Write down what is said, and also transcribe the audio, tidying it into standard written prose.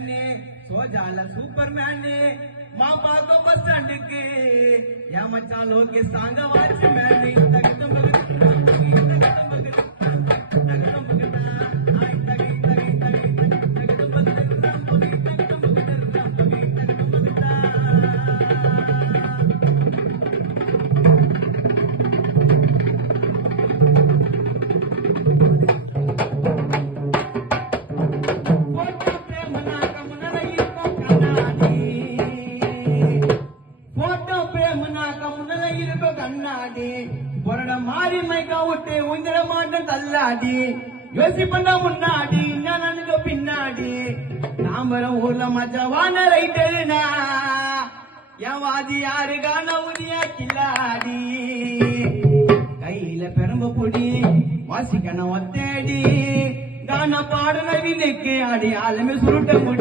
menu சோஜால super menu மாப்பாக்கோ bus ஸ்டாண்டுக்கு ஏமச்சான் லோகேஷ் சாங்க watch menu தகுதம் கண்ணாடி பொருட மாறி மைக்கா விட்டு உந்திர மாட்டம் தள்ளாடி யோசிப்பா முன்னாடி நான் பின்னாடி தாம்பரம் ஊர்ல மச்சவான ரைட்டருனா என் வாதி யாரு காண உனியா கில்லாடி கையில பெரம்ப பொடி வாசிக்கணும் ஒத்தேடி காண பாடுன வினுக்கு அடி ஆளுமே சுருட்ட முடி